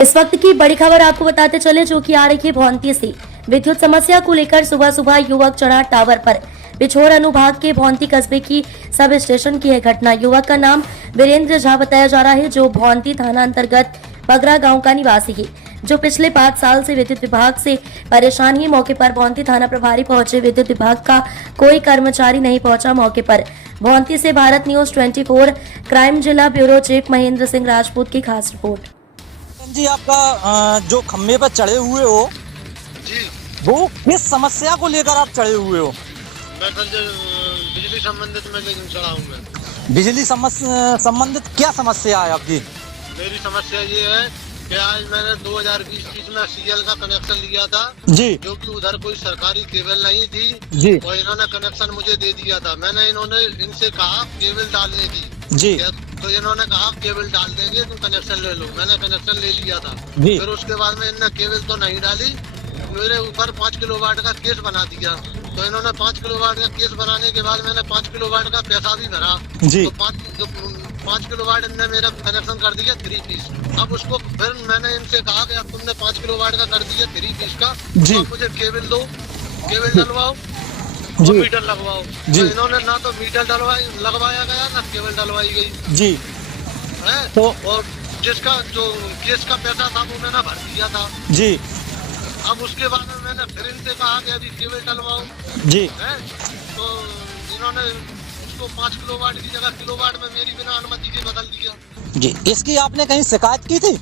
इस वक्त की बड़ी खबर आपको बताते चले जो कि आ रही है भौंती से। विद्युत समस्या को लेकर सुबह सुबह युवक चढ़ा टावर पर। पिछोर अनुभाग के भौंती कस्बे की सब स्टेशन की है घटना। युवक का नाम वीरेंद्र झा बताया जा रहा है, जो भौंती थाना अंतर्गत बगरा गांव का निवासी है, जो पिछले 5 साल से विद्युत विभाग से परेशान है। मौके पर भौंती थाना प्रभारी पहुंचे, विद्युत विभाग का कोई कर्मचारी नहीं पहुंचा मौके पर। भौंती से भारत न्यूज 24 क्राइम जिला ब्यूरो चीफ महेंद्र सिंह राजपूत की खास रिपोर्ट। जी, आपका जो खम्भे पर चढ़े हुए हो जी, वो किस समस्या को लेकर आप चढ़े हुए हो? मैं कल बिजली संबंधित में लेकिन चढ़ा हूँ। मैं बिजली संबंधित क्या समस्या है आपकी? मेरी समस्या ये है कि आज मैंने 2020 में सीएल का कनेक्शन लिया था जी जो कि उधर कोई सरकारी केबल नहीं थी जी और इन्होंने कनेक्शन मुझे दे दिया था। मैंने इनसे कहा केबल डालने की, जी तो इन्होंने कहा केबल डाल देंगे, तुम कनेक्शन ले लो। मैंने कनेक्शन ले लिया था। जी। फिर उसके बाद में इन्होंने केबल तो नहीं डाली, मेरे ऊपर 5 किलोवाट का केस बना दिया। तो इन्होंने 5 किलोवाट का केस बनाने के बाद मैंने 5 किलोवाट का पैसा भी भरा। जी। तो 5 किलोवाट इनने मेरा कनेक्शन कर दिया 3 पीस। अब उसको फिर मैंने इनसे कहा कि अब तुमने 5 किलोवाट का कर दिया 3 पीस का, जी। तो मुझे केबल दो, केबल डलवाओ, जी। मीटर लगवाओ। जी। तो इन्होंने ना तो मीटर लगवाया गया ना केबल डलवाई गई जी। है। तो और जिसका जो केस का पैसा था वो मैंने भर दिया था। जी अब उसके बाद में मैंने फिर इनसे कहा कि अभी केबल डलवाओ जी है। तो इन्होंने उसको 5 किलोवाट की जगह किलोवाट में मेरी बिना अनुमति के बदल दिया। जी। इसकी आपने कहीं शिकायत की थी?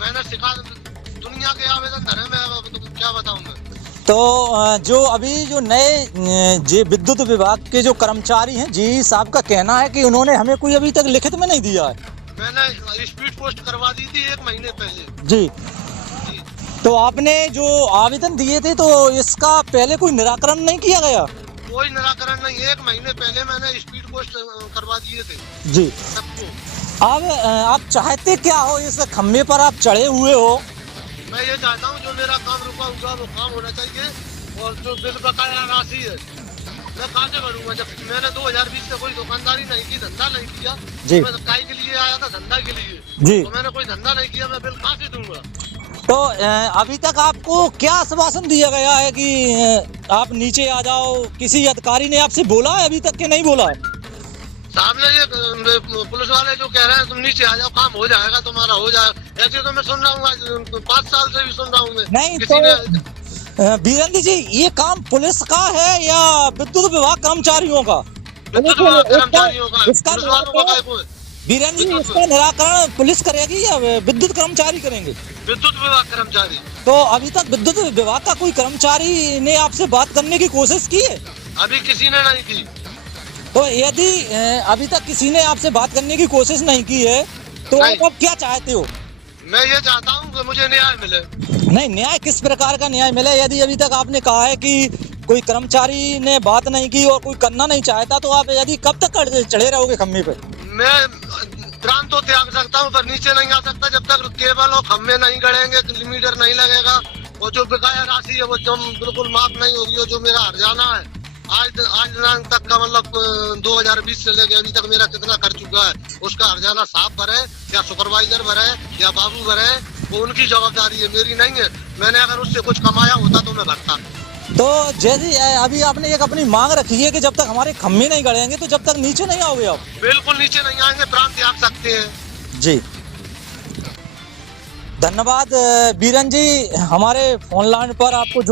मैंने दुनिया के आवेदन धरे में, अब तुम क्या बताऊं मैं। तो जो अभी जो नए जे विद्युत विभाग के जो कर्मचारी हैं जी साहब का कहना है कि उन्होंने हमें कोई अभी तक लिखित में नहीं दिया है। मैंने स्पीड पोस्ट करवा दी थी 1 महीने पहले। जी। जी। तो आपने जो आवेदन दिए थे तो इसका पहले कोई निराकरण नहीं किया गया? कोई निराकरण नहीं, 1 महीने पहले मैंने स्पीड पोस्ट करवा दिए थे जी। सबको। अब आप चाहते क्या हो? इस खम्भे पर आप चढ़े हुए हो। मैं ये चाहता हूँ जो मेरा काम रुका हुआ वो काम होना चाहिए, और जो बिल बकाया राशि है मैं कहाँ से भरूंगा जब मैंने 2020 से कोई दुकानदारी नहीं की, धंधा नहीं किया। जी। मैं काई के लिए आया था, धंधा के लिए। जी। तो मैंने कोई धंधा नहीं किया, मैं बिल कहाँ से दूंगा। तो अभी तक आपको क्या आश्वासन दिया गया है कि आप नीचे आ जाओ? किसी अधिकारी ने आपसे बोला है अभी तक कि नहीं बोला है? सामने ये पुलिस वाले जो कह रहे हैं तुम नीचे आ जाओ, काम हो जाएगा, तुम्हारा हो जाएगा, ऐसे तो मैं सुन रहा हूँ आज 5 साल से भी सुन रहा हूँ मैं। नहीं किसी तो ने वीरेंद्र जी, ये काम पुलिस का है या विद्युत विभाग कर्मचारियों का? विद्युत विभाग कर्मचारियों का, इसका पुलिस वालों का काय को है? वीरेंद्र जी, विद्युत इसका निराकरण पुलिस करेगी या विद्युत कर्मचारी करेंगे? विद्युत विभाग कर्मचारी। तो अभी तक विद्युत विभाग का कोई कर्मचारी ने आपसे बात करने की कोशिश की है? अभी किसी ने नहीं की। तो यदि अभी तक किसी ने आपसे बात करने की कोशिश नहीं की है तो नहीं। आप अब क्या चाहते हो? मैं ये चाहता हूँ कि मुझे न्याय मिले। नहीं, न्याय किस प्रकार का न्याय मिले? यदि अभी तक आपने कहा है कि कोई कर्मचारी ने बात नहीं की और कोई करना नहीं चाहता, तो आप यदि कब तक चढ़े रहोगे खम्भे पे? मैं प्राण तो त्याग सकता हूँ पर नीचे नहीं आ सकता जब तक केबल और खम्भे नहीं गड़ेंगे, मीटर नहीं लगेगा, और जो बकाया राशि है वो बिल्कुल माफ नहीं होगी। और जो मेरा हर्जाना है आज दिनांक तक का, मतलब 2020 से लेके अभी तक मेरा कितना कर चुका है, उसका हर्जाना साहब भरे या सुपरवाइजर भरे या बाबू भरे, वो उनकी जवाबदारी है, मेरी नहीं है। मैंने अगर उससे कुछ कमाया होता तो मैं भरता। तो जैसे अभी आपने एक अपनी मांग रखी है कि जब तक हमारे खम्भे नहीं गड़ेंगे तो जब तक नीचे नहीं आओगे आप? बिल्कुल नीचे नहीं आएंगे, प्राण त्याग सकते हैं। जी, धन्यवाद वीरेंद्र जी, हमारे फोन लाइन पर आपको